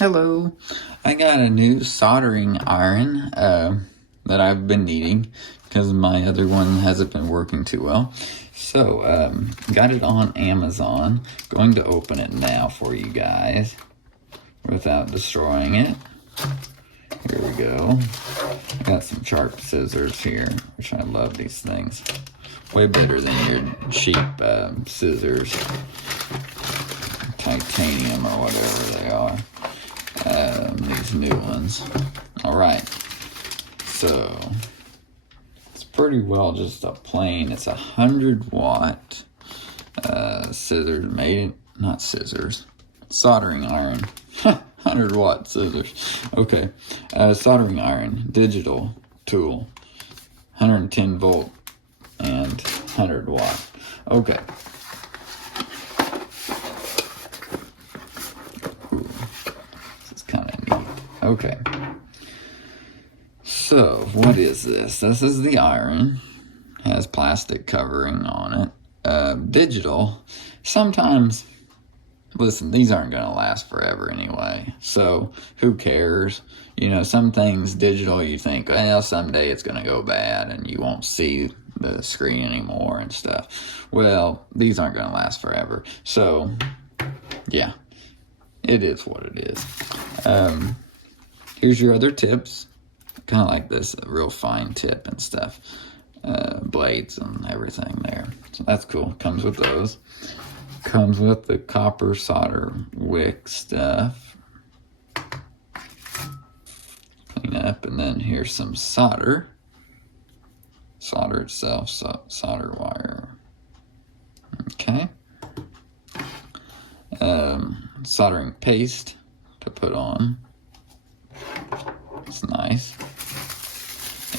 Hello, I got a new soldering iron that I've been needing because my other one hasn't been working too well. So, got it on Amazon. Going to open it now for you guys without destroying it. Here we go. I got some sharp scissors here, which I love these things. Way better than your cheap scissors. Titanium or whatever they are. These new ones. Alright, so it's pretty well just a plain, it's 100-watt soldering iron. 100-watt scissors. Okay, soldering iron, digital tool, 110 volt and 100 watt. Okay. Okay, so what is this? This is the iron. Has plastic covering on it. Digital. Sometimes, listen, these aren't going to last forever anyway. So who cares? You know, some things digital you think, well, someday it's going to go bad and you won't see the screen anymore and stuff. Well, these aren't going to last forever. So, yeah, it is what it is. Here's your other tips, kind of like this, a real fine tip and stuff, blades and everything there. So that's cool, comes with those. Comes with the copper solder wick stuff. Clean up, and then here's some solder. Solder itself, solder wire. Okay. Soldering paste to put on. It's nice.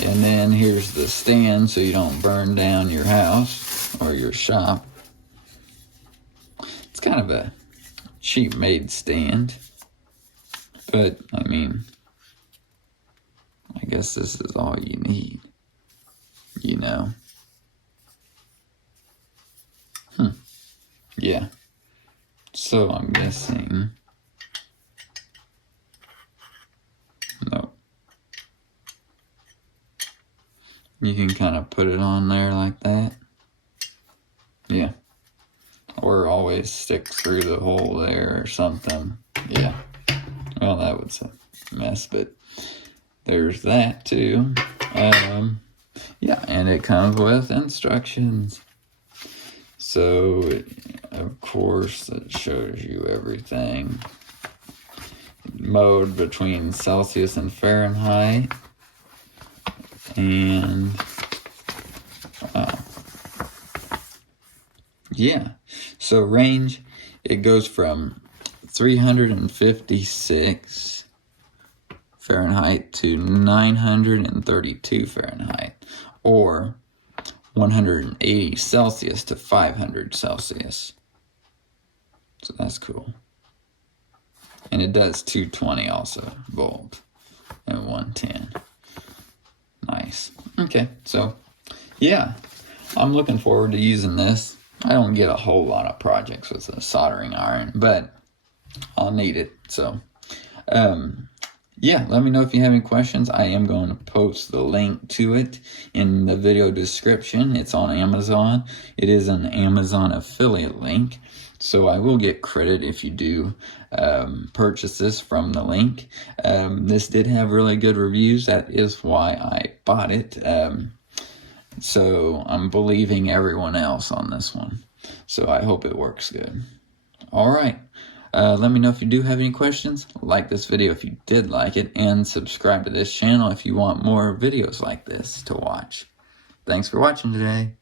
And then here's the stand so you don't burn down your house or your shop. It's kind of a cheap made stand, but I mean, I guess this is all you need, you know. Yeah. So I'm guessing. You can kind of put it on there like that. Yeah. Or always stick through the hole there or something. Yeah. Well, that was a mess, but there's that too. Yeah, and it comes with instructions. So, of course, it shows you everything. Mode between Celsius and Fahrenheit. And yeah, so range, it goes from 356 Fahrenheit to 932 Fahrenheit, or 180 Celsius to 500 Celsius. So that's cool. And it does 220 also, volt, and 110. Nice. Okay, so yeah, I'm looking forward to using this. I don't get a whole lot of projects with a soldering iron, but I'll need it. So yeah, let me know if you have any questions. I am going to post the link to it in the video description. It's on Amazon. It is an Amazon affiliate link, so I will get credit if you do purchase this from the link. This did have really good reviews. That is why I bought it. So I'm believing everyone else on this one. So I hope it works good. All right. Let me know if you do have any questions. Like this video if you did like it, and subscribe to this channel if you want more videos like this to watch. Thanks for watching today.